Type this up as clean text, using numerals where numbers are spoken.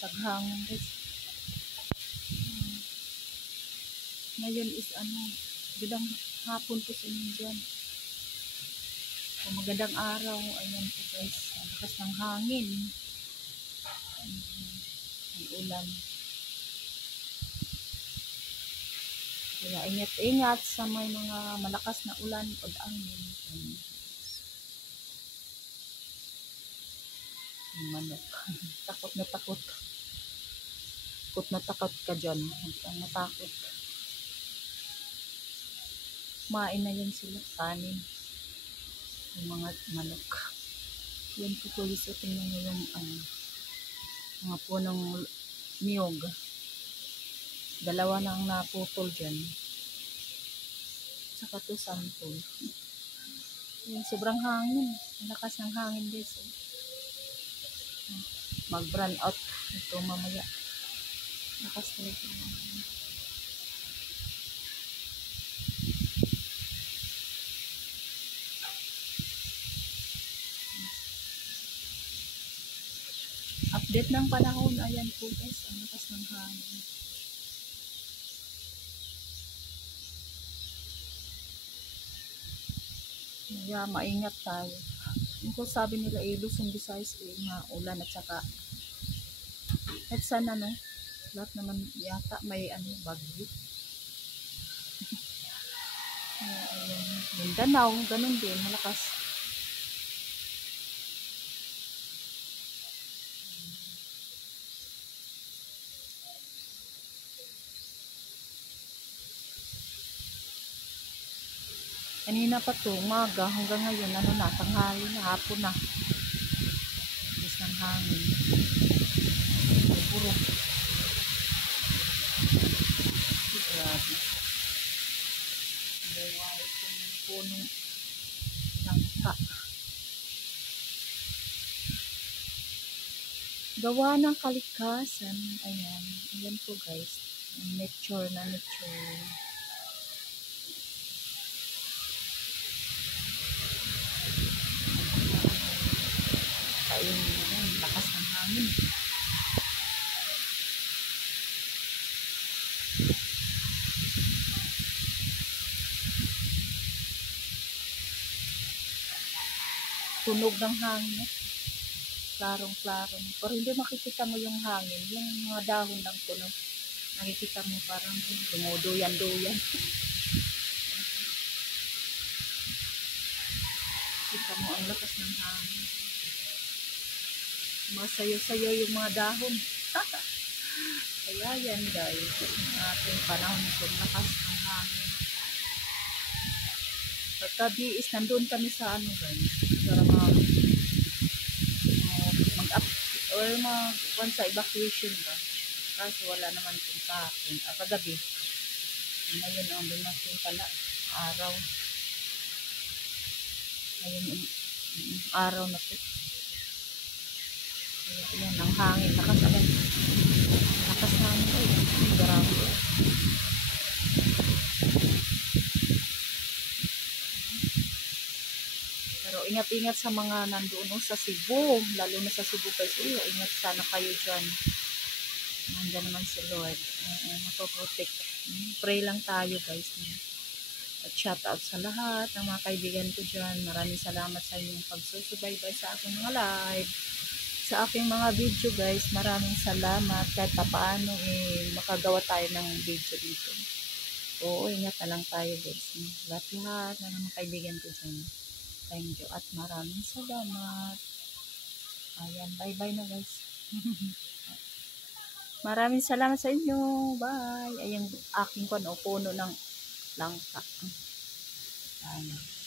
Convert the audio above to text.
saghangin guys. Ngayon is magandang hapon po sa inyo dyan. Magandang araw. Ayan po guys. Ang lakas ng hangin. Ang ulan. Kaya ingat-ingat sa may mga malakas na ulan pag angin. Ang manok. Takot na takot. Takot na takot ka dyan. Ang matakot. Kumain na yan sila. Kanin. Yung mga manok. Yan po po gusto tingnan nyo yung mga punong niyog. Dalawa nang naputol dyan. Tsaka to sampol. Yan, sobrang hangin. Ang lakas ng hangin guys. Mag-run out ito mamaya. Lakas talaga. Update ng panahon. Ayan po guys. Ang lakas ng hangin. Kaya maingat tayo. Kung sabi nila Luzon, Visayas na ulan at saka at sana lahat naman yata may bagyo. Mindanao, ganun din, malakas. Kanina pa to, umaga, hanggang ngayon, tanghali na, hapon na. Bilis ng hangin. Puro. Grabe. Buhay itong punong langka. Gawa ng kalikasan. Ayan. Ayan po guys. Nature na nature. Ayun, lakas ng hangin. Tunog ng hangin. Klarong-klarong. Pero hindi makikita mo yung hangin. Yung mga dahon lang po. Nakikita mo parang dumuduyan-duyan. Kita mo ang lakas ng hangin. Masayo-sayo yung mga dahon. Kaya yan guys. Ang ating panahon sa lakas ng hangin. Pagka-biis, nandun kami sa guys. Para mag-up sa evacuation ba. Kasi wala naman kung kahapon. Kagabi. Ngayon ang dumating pala. Araw. Ngayon yung araw na po. Ayan, ang hangin. Lakas agad. Lakas hangin. Ay, grabe. Pero ingat-ingat sa mga nandoon sa Cebu. Lalo na sa Cebu guys. Ingat sana kayo dyan. Nandiyan naman si Lord. Mapoprotect. Pray lang tayo guys. At shout out sa lahat ng mga kaibigan ko dyan. Maraming salamat sa inyong pagsusubaybay sa aking mga live. Sa aking mga video guys. Maraming salamat. Kahit paano makagawa tayo ng video dito. Oo, ingat na lang tayo guys. Lahat-lahat ng mga kaibigan ko dyan. Thank you. At maraming salamat. Ayan, bye-bye na guys. Maraming salamat sa inyo. Bye. Ayan, aking puno ng langka. Ayan.